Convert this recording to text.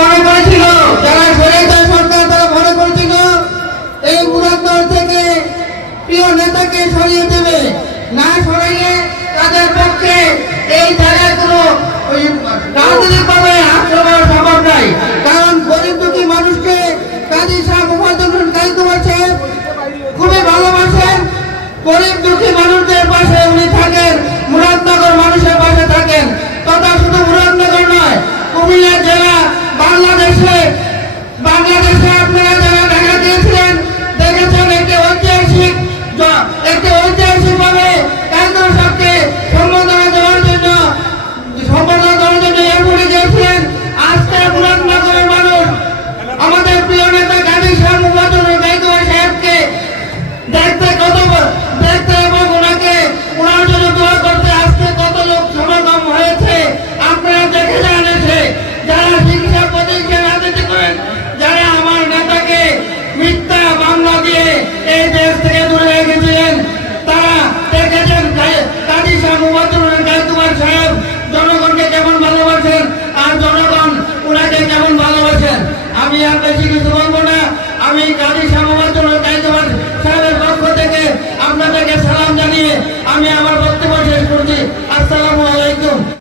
মনে করেছিল, যারা স্বৈরাচার সরকার তারা মনে করেছিল এই মুরাদনগর থেকে প্রিয় নেতাকে সরিয়ে দেবে, না সরাইয়ে তাদের পক্ষে এই জায়গায় কোনো রাজনীতি